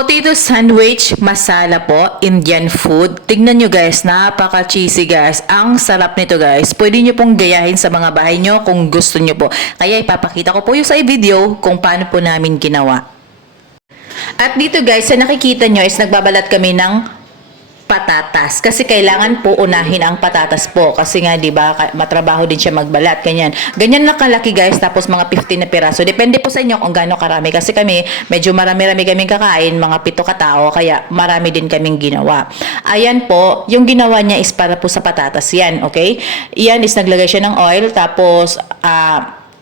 Potato sandwich masala po, Indian food. Tingnan nyo guys, napaka-cheesy guys. Ang sarap nito guys. Pwede nyo pong gayahin sa mga bahay nyo kung gusto nyo po. Kaya ipapakita ko po yung sa video kung paano po namin ginawa. At dito guys, sa nakikita nyo is nagbabalat kami ng patatas kasi kailangan po unahin ang patatas po kasi nga 'di ba matrabaho din siya magbalat ganyan na kalaki guys, tapos mga 15 na piraso, depende po sa inyo kung gaano karami kasi kami medyo marami-rami kaming kakain, mga 7 katao, kaya marami din kaming ginawa. Ayan po, yung ginawa niya is para po sa patatas yan, okay? Yan is naglagay siya ng oil, tapos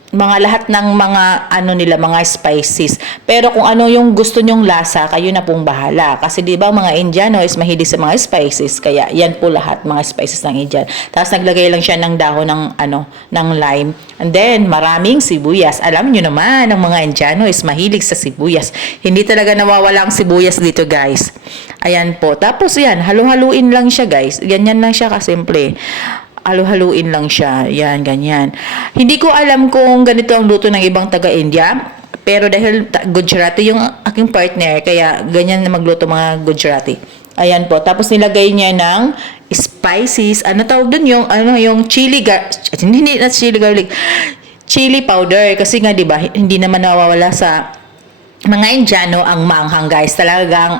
mga lahat ng mga ano nila, mga spices. Pero kung ano yung gusto nyong lasa, kayo na pong bahala. Kasi di ba mga Indiano is mahilig sa mga spices, kaya yan po lahat mga spices ng Indian. Tapos naglagay lang siya ng dahon ng ng lime. And then maraming sibuyas. Alam niyo naman, ang mga Indiano is mahilig sa sibuyas. Hindi talaga nawawala ang sibuyas dito, guys. Ayan po. Tapos yan, halu-haluin lang siya, guys. Ganyan lang siya kasimple. Halu-haluin lang siya. Yan, ganyan. Hindi ko alam kung ganito ang luto ng ibang taga-India. Pero dahil Gujarati yung aking partner, kaya ganyan na magluto mga Gujarati. Ayan po. Tapos nilagay niya ng spices. Ano tawag dun? Yung chili hindi na chili garlic. Chili powder. Kasi nga, di ba, hindi naman nawawala sa mga Indiano ang maanghang guys. Talagang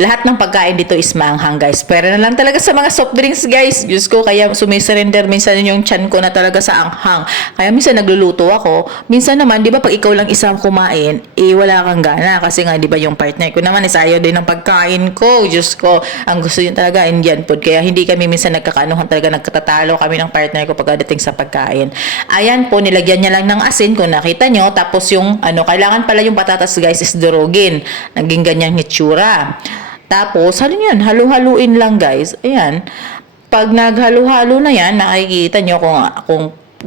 lahat ng pagkain dito is maanghang guys. Pero na lang talaga sa mga soft drinks guys. Diyos ko, kaya sumisurrender minsan yung chan ko na talaga sa anghang. Kaya minsan nagluluto ako. Minsan naman, di ba pag ikaw lang isang kumain, wala kang gana. Kasi nga, di ba yung partner ko naman is ayaw din ng pagkain ko. Diyos ko, ang gusto yun talaga Indian food. Kaya hindi kami minsan nagkakaanuhan talaga, nagkatatalo kami ng partner ko pagdating sa pagkain. Ayan po, nilagyan niya lang ng asin kung nakita nyo. Tapos yung kailangan pala yung patatas guys is durugin. Naging ganyang hitsura. Tapos, halu-haluin lang guys. Ayan. Pag naghalo-halo na yan, nakikita nyo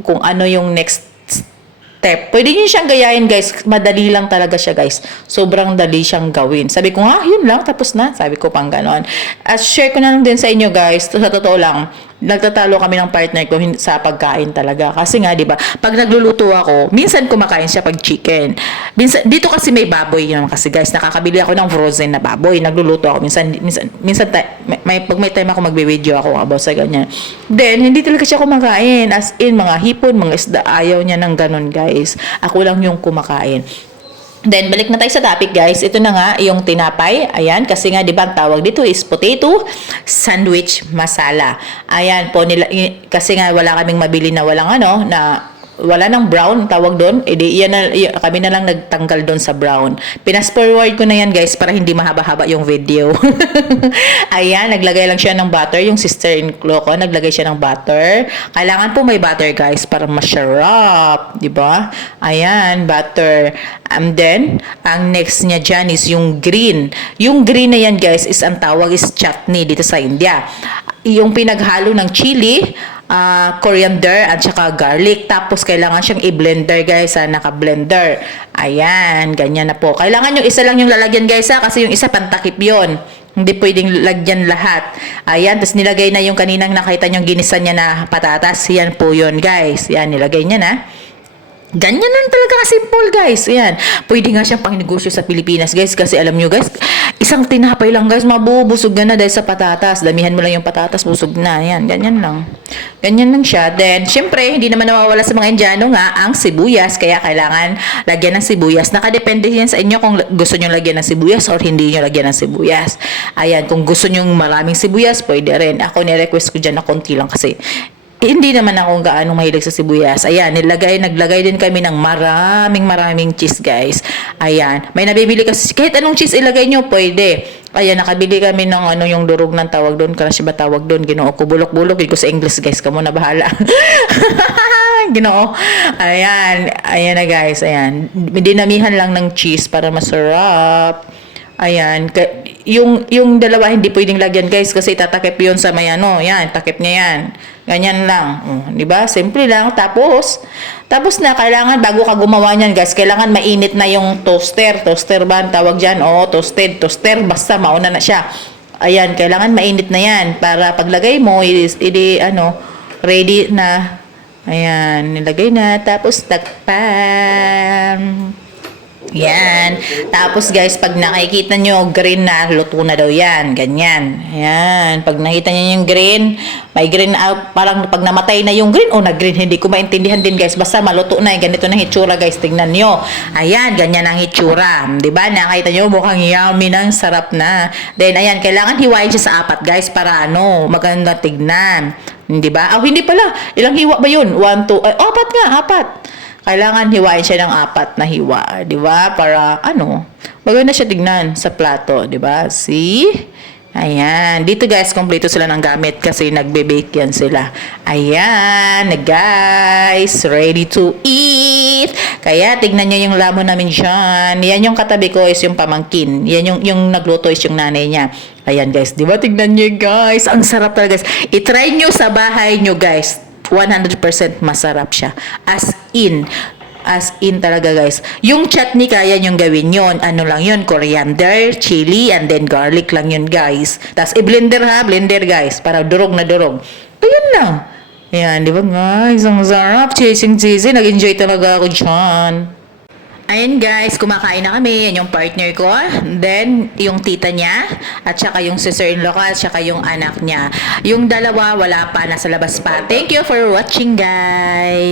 kung ano yung next step. Pwede nyo siyang gayahin guys. Madali lang talaga siya guys. Sobrang dali siyang gawin. Sabi ko yun lang. Tapos na. Sabi ko pang ganon. At share ko na lang din sa inyo guys. Sa totoo lang, nagtatalo kami ng partner ko sa pagkain talaga. Kasi nga, di ba, pag nagluluto ako, minsan kumakain siya pag chicken. Minsan, dito kasi may baboy naman kasi guys. Nakakabili ako ng frozen na baboy. Nagluluto ako. Pag may time ako, magbe-video ako about sa ganyan. Then, hindi talaga siya kumakain. As in, mga hipon, mga isda, ayaw niya ng ganun guys. Ako lang yung kumakain. Then, balik na tayo sa topic guys. Ito na nga, yung tinapay. Ayan, kasi nga, di ba, ang tawag dito is potato sandwich masala. Ayan po, kasi nga wala kaming mabili na wala ng brown, tawag doon. Kami na lang nagtanggal doon sa brown. Pinas-forward ko na yan guys para hindi mahaba-haba yung video. Ayan, naglagay lang siya ng butter. Yung sister-in-law ko, naglagay siya ng butter. Kailangan po may butter guys para masarap. Diba? Ayan, butter. And then, ang next niya dyan is yung green. Yung green na yan guys is ang tawag is chutney dito sa India. Yung pinaghalo ng chili, coriander at saka garlic. Tapos kailangan siyang i-blender guys, naka-blender. Ayan, ganyan na po. Kailangan yung isa lang yung lalagyan guys kasi yung isa pantakip yon. Hindi pwedeng lagyan lahat. Ayan, tapos nilagay na yung kaninang nakita nyo ginisa niya na patatas. Yan po yun guys. Yan, nilagay niya na. Ganyan lang talaga ka-simple guys. Ayan. Pwede nga siyang pangnegosyo sa Pilipinas guys. Kasi alam nyo guys, isang tinapay lang guys, mabubusog na dahil sa patatas. Damihan mo lang yung patatas, busog na. Ayan, ganyan lang. Ganyan lang siya. Then, syempre, hindi naman nawawala sa mga Indiano nga ang sibuyas. Kaya kailangan lagyan ng sibuyas. Nakadepende yan sa inyo kung gusto nyo lagyan ng sibuyas or hindi nyo lagyan ng sibuyas. Ayan, kung gusto nyo maraming sibuyas, pwede rin. Ako, nirequest ko dyan na konti lang kasi hindi naman ako gaano mahilig sa sibuyas. Ayan, naglagay din kami ng maraming cheese, guys. Ayan, may nabibili kasi, kahit anong cheese ilagay nyo, pwede. Ayan, nakabili kami ng yung durog ng tawag doon. Kasi ba tawag doon? Ginoo ko, bulok-bulok. Ko sa English, guys. Kamo na bahala. Ginoo. Ayan na, guys. Ayan. Dinamihan lang ng cheese para masarap. Ayan, yung dalawa hindi pwedeng lagyan guys kasi tatakip yun sa may yan, takip niya yan. Ganyan lang. Di ba? Simple lang. Tapos na, kailangan bago ka gumawa niyan guys, kailangan mainit na yung toaster. Toaster ba ang tawag diyan? Toaster, basta mauna na siya. Ayan, kailangan mainit na yan para paglagay mo, ready na. Ayan, nilagay na. Tapos takpan. Yan. Tapos guys, pag nakikita nyo green na, luto na daw yan. Ganyan. Yan. Pag nakita nyo yung green, may green, parang pag namatay na yung green o nag-green, hindi ko maintindihan din guys. Basta maluto na. Ganito na hitsura guys. Tingnan nyo. Ayan, ganyan ang hitsura. Diba? Nakita nyo, mukhang yummy na, sarap na. Then, ayan, kailangan hiwain siya sa apat guys para maganda tignan. Diba? Hindi pala. Ilang hiwa ba yun? 1, 2, apat nga, apat. Kailangan hiwain siya ng apat na hiwa, di ba? Para maganda siya tignan sa plato, di ba? See? Ayan. Dito guys, kompleto sila ng gamit kasi nagbe-bake yan sila. Ayan, na guys, ready to eat. Kaya tignan nyo yung lamon namin dyan. Yan yung katabi ko is yung pamangkin. Yan yung nagluto is yung nanay niya. Ayan guys, di ba? Tignan nyo guys. Ang sarap talaga guys. I-try nyo sa bahay nyo guys. 100% masarap siya. As in talaga guys. Yung chutney kaya yung gawin yon. Ano lang yun? Coriander, chili, and then garlic lang yun guys. Tapos i-blender blender guys. Para durog na durog. Ayun lang. Ayan, di ba guys? Ang sarap. Cheesy. Nag-enjoy talaga ako dyan. Ayun guys, kumakain na kami. Yan yung partner ko. Then, yung tita niya. At saka yung sister-in-law ko. At saka yung anak niya. Yung dalawa, wala pa. Nasa labas pa. Thank you for watching guys.